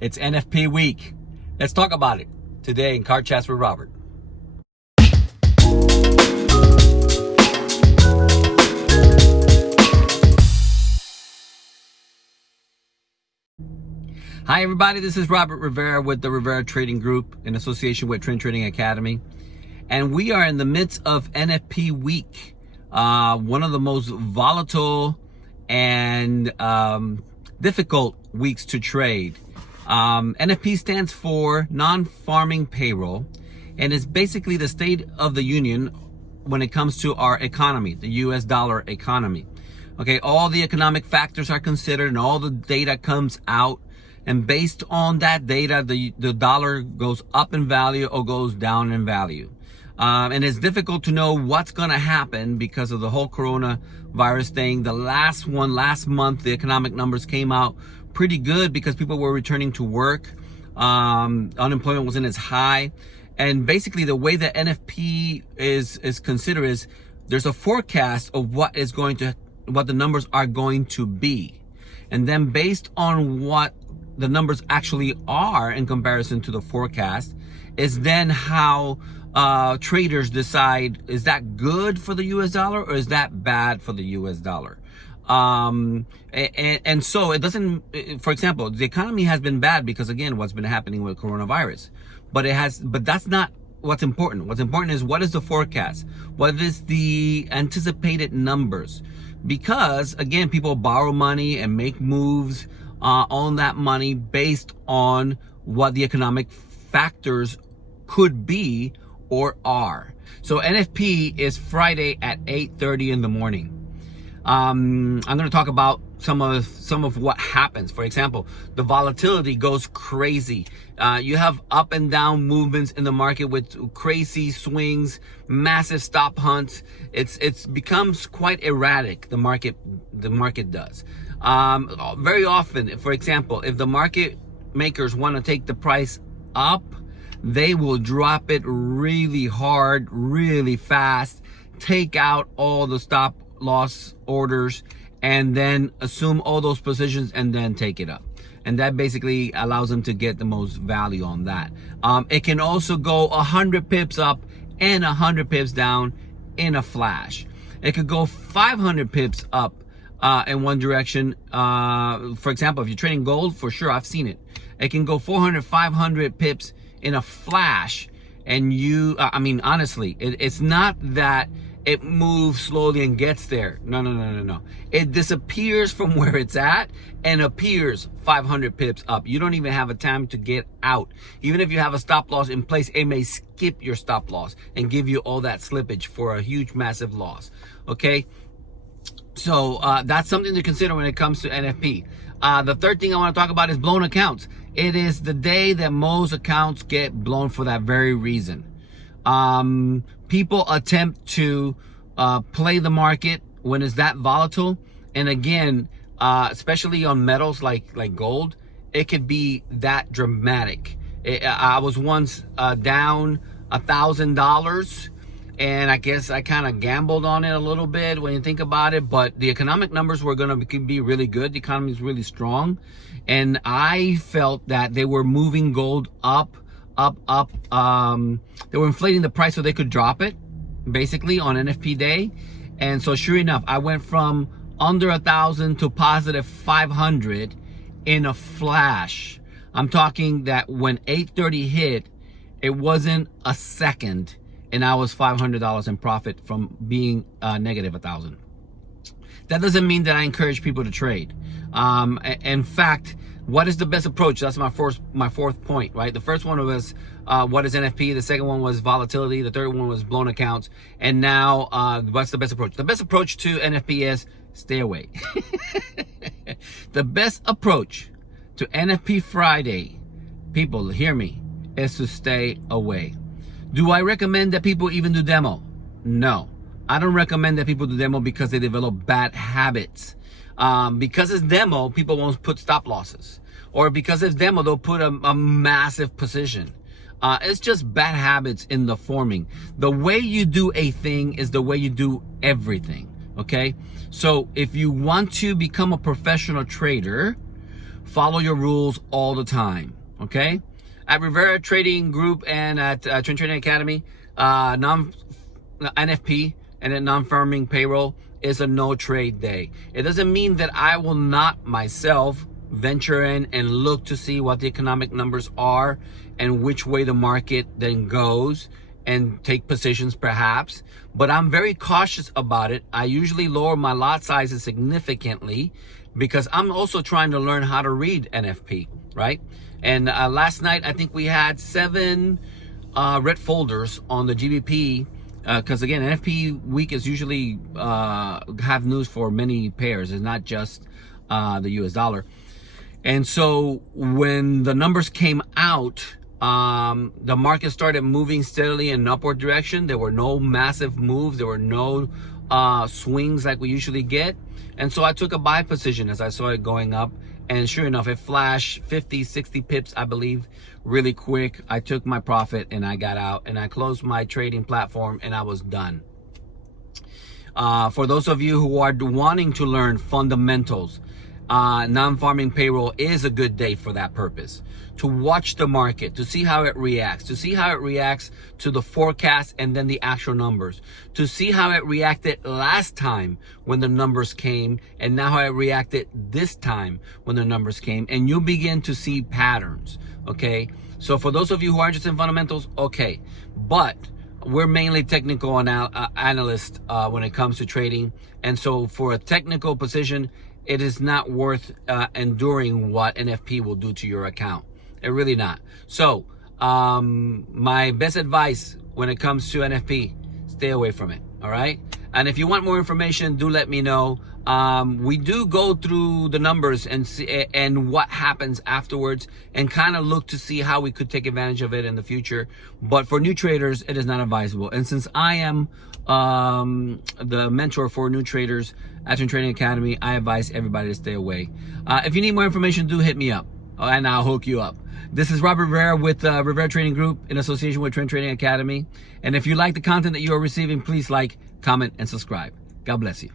It's NFP week. Let's talk about it today in Card Chats with Robert. Hi everybody, this is Robert Rivera with the Rivera Trading Group in association with Trend Trading Academy. And we are in the midst of NFP week, one of the most volatile and difficult weeks to trade. NFP stands for non-farming payroll, and it's basically the state of the union when it comes to our economy, the US dollar economy. Okay, all the economic factors are considered and all the data comes out. And based on that data, the dollar goes up in value or goes down in value. And it's difficult to know what's going to happen because of the whole coronavirus thing. Last month, the economic numbers came out pretty good because people were returning to work. Unemployment wasn't as high. And basically the way that NFP is considered is there's a forecast of what the numbers are going to be. And then based on what the numbers actually are in comparison to the forecast is then how traders decide, is that good for the US dollar or is that bad for the US dollar? And so it doesn't, for example, the economy has been bad because again, what's been happening with coronavirus, but that's not what's important. What's important is what is the forecast? What is the anticipated numbers? Because again, people borrow money and make moves on that money based on what the economic factors could be or are. So NFP is Friday at 8:30 in the morning. I'm going to talk about some of what happens. For example, the volatility goes crazy. You have up and down movements in the market with crazy swings, massive stop hunts. It's becomes quite erratic. The market does. Very often, for example, if the market makers want to take the price up, they will drop it really hard, really fast, take out all the stop loss orders, and then assume all those positions and then take it up. And that basically allows them to get the most value on that. It can also go 100 pips up and 100 pips down in a flash. It could go 500 pips up in one direction. For example, if you're trading gold, for sure, I've seen it. It can go 400, 500 pips in a flash. And honestly, it's not that it moves slowly and gets there. No. It disappears from where it's at and appears 500 pips up. You don't even have a time to get out. Even if you have a stop loss in place, it may skip your stop loss and give you all that slippage for a huge, massive loss. Okay? So that's something to consider when it comes to NFP. The third thing I want to talk about is blown accounts. It is the day that most accounts get blown for that very reason. People attempt to play the market when it's that volatile. And again, especially on metals like gold, it could be that dramatic. I was once down $1,000. And I guess I kind of gambled on it a little bit when you think about it. But the economic numbers were going to be really good. The economy is really strong. And I felt that they were moving gold up. They were inflating the price so they could drop it, basically, on NFP day. And so sure enough, I went from under 1,000 to positive 500 in a flash. I'm talking that when 8:30 hit, it wasn't a second. And I was $500 in profit from being negative 1,000. That doesn't mean that I encourage people to trade. In fact, what is the best approach? That's my fourth point, right? The first one was what is NFP? The second one was volatility. The third one was blown accounts. And now, what's the best approach? The best approach to NFP is stay away. The best approach to NFP Friday, people, hear me, is to stay away. Do I recommend that people even do demo? No. I don't recommend that people do demo because they develop bad habits. Because it's demo, people won't put stop losses. Or because it's demo, they'll put a massive position. It's just bad habits in the forming. The way you do a thing is the way you do everything. Okay? So if you want to become a professional trader, follow your rules all the time. Okay? At Rivera Trading Group and at Trend Trading Academy, NFP and then non-farming payroll is a no trade day. It doesn't mean that I will not myself venture in and look to see what the economic numbers are and which way the market then goes and take positions perhaps, but I'm very cautious about it. I usually lower my lot sizes significantly because I'm also trying to learn how to read NFP, right? And last night, I think we had 7 red folders on the GBP because again, NFP week is usually have news for many pairs. It's not just the US dollar. And so when the numbers came out, the market started moving steadily in an upward direction. There were no massive moves. There were no swings like we usually get. And so I took a buy position as I saw it going up. And sure enough, it flashed 50, 60 pips, I believe, really quick. I took my profit and I got out and I closed my trading platform and I was done. For those of you who are wanting to learn fundamentals, non-farming payroll is a good day for that purpose. To watch the market, to see how it reacts, to the forecast and then the actual numbers, to see how it reacted last time when the numbers came and now how it reacted this time when the numbers came, and you'll begin to see patterns, okay? So for those of you who are interested in fundamentals, okay, but we're mainly technical analysts when it comes to trading, and so for a technical position, it is not worth enduring what NFP will do to your account. It really not. So my best advice when it comes to NFP, stay away from it. All right. And if you want more information, do let me know. We do go through the numbers and see and what happens afterwards and kind of look to see how we could take advantage of it in the future. But for new traders, it is not advisable. And since I am the mentor for new traders at Trend Trading Academy, I advise everybody to stay away. If you need more information, do hit me up and I'll hook you up. This is Robert Rivera with Rivera Trading Group in association with Trend Trading Academy. And if you like the content that you are receiving, please like, comment, and subscribe. God bless you.